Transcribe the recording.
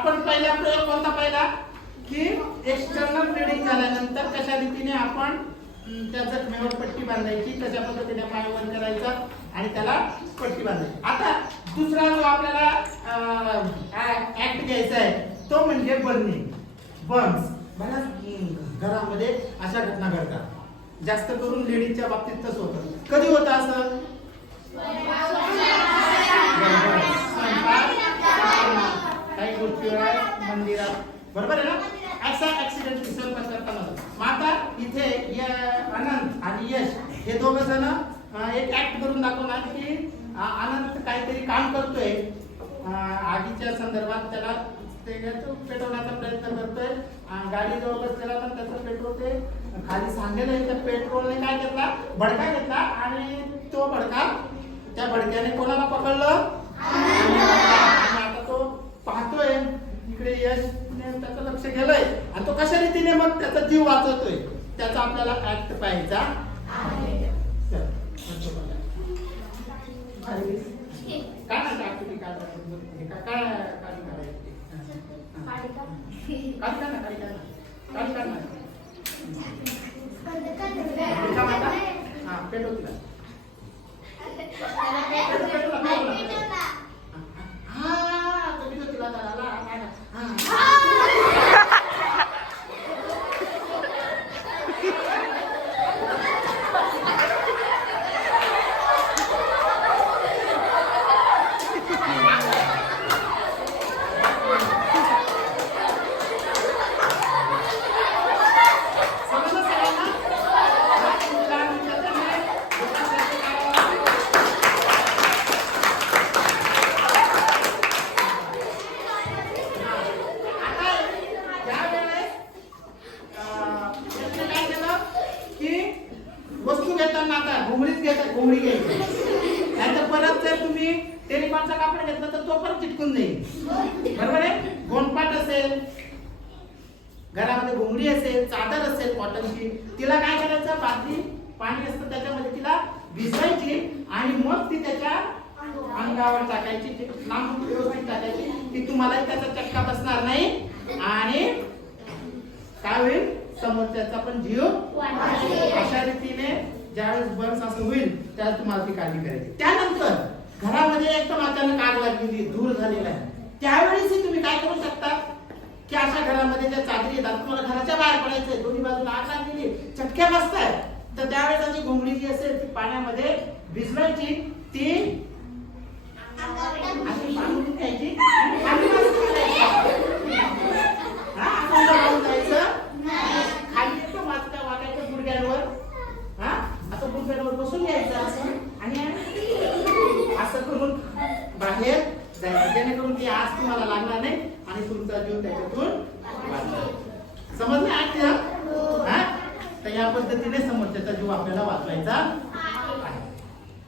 आपण पहिला प्रयोग कोणता पहिला? की एक्सटर्नल ब्लिडिंग झाल्यानंतर कशा रीतीने आपण त्याचं मेवर पट्टी बांधायची कशा पद्धतीने पायवर करायचा आणि त्याला पट्टी बांधायची. आता दुसरा जो आपल्याला ऍक्ट घ्यायचा आहे तो म्हणजे बर्निंग बर्न्स बऱ्याच घरामध्ये अशा घटना घडतात. जास्त करून लेडीजच्या बाबतीत तसं होतं. कधी होतं असं? बरोबर आहे ना? असा ऍक्सिडेंट स्वयंपाक करताना इथे य- अनंत आणि यश हे दोघ जण एक ऍक्ट करून दाखवणार की आनंद अनंत काहीतरी काम करतोय. आगीच्या संदर्भात त्याला ते पेटवण्याचा प्रयत्न करतोय. गाडी जवळ बसलेला पण त्याचं पेट्रोल ते खाली सांगेल त्या पेट्रोलने काय घेतला? भडका घेतला आणि तो भडका त्या भडक्याने कोणाला पकडलं आणि आता तो पाहतोय इकडे यश त्याचं लक्ष गेलंय आणि तो मग त्याचा जीव वाचवतोय. त्याचा आपल्याला ऍक्ट पाहायचा. काय काय काय काय काढून काढायचे? हा. काढ का ना, काढ का ना. काढ का ना. का म्हणता? हा, पेटव तिला. पेटव, पेटव, पेटव ना. हा, तुम्ही तो तिला धराला. हा, हा. समजलं सगळ्यांना? हा, तुला विचारलं नाही? लोकांसाठी काय वाटतं? आता ज्यावेळेस, अं, याचं काय केलं की वस्तू घुमडीच घेतात घुमडी घ्यायची. नाहीतर परत जर तुम्ही टेलिफोनचा कापड घेतला तर तो पण चिटकून जाईल बरोबर आहे? गोंडपाट असेल घरामध्ये घुंगडी असेल चादर असेल कॉटनची तिला काय करायचं? बादली पाणी असतं त्याच्यामध्ये तिला भिजवायची आणि मग ती त्याच्या अंगावर टाकायची ती लांब व्यवस्थित टाकायची. की तुम्हाला त्याचा चटका बसणार नाही. आणि काय होईल? समोरच्याचा पण जीव अशा रीतीने ज्यावेळेस बर्न्स असं होईल त्यावेळेस तुम्हाला ती काळजी करायची. त्यानंतर घरामध्ये एकदम अचानक आग लागलेली धूर झालेला आहे. त्यावेळेसही तुम्ही काय करू शकता? की अशा घरामध्ये ज्या चादरी येतात तुम्हाला घराच्या बाहेर पडायचंय दोन्ही बाजूला आग लागलेली चटक्या बसतायत तर त्यावेळेस घोंगडी जी असेल ती पाण्यामध्ये भिजवायची ती अशी बांधून घ्यायची आणि खाली बसून जायचं. हा, असं उभं राहून जायचं. खाली एकदम वाचता वाकायचं गुडघ्यांवर हा असं गुडघ्यांवर बसून घ्यायचं असं आणि असं करून बाहेर जायचं जेणेकरून ती आज तुम्हाला लागणार नाही आणि तुमचा जीव त्याच्यातून समजलं आज तर या पद्धतीने समोरच्याचा जीव आपल्याला वाचवायचा.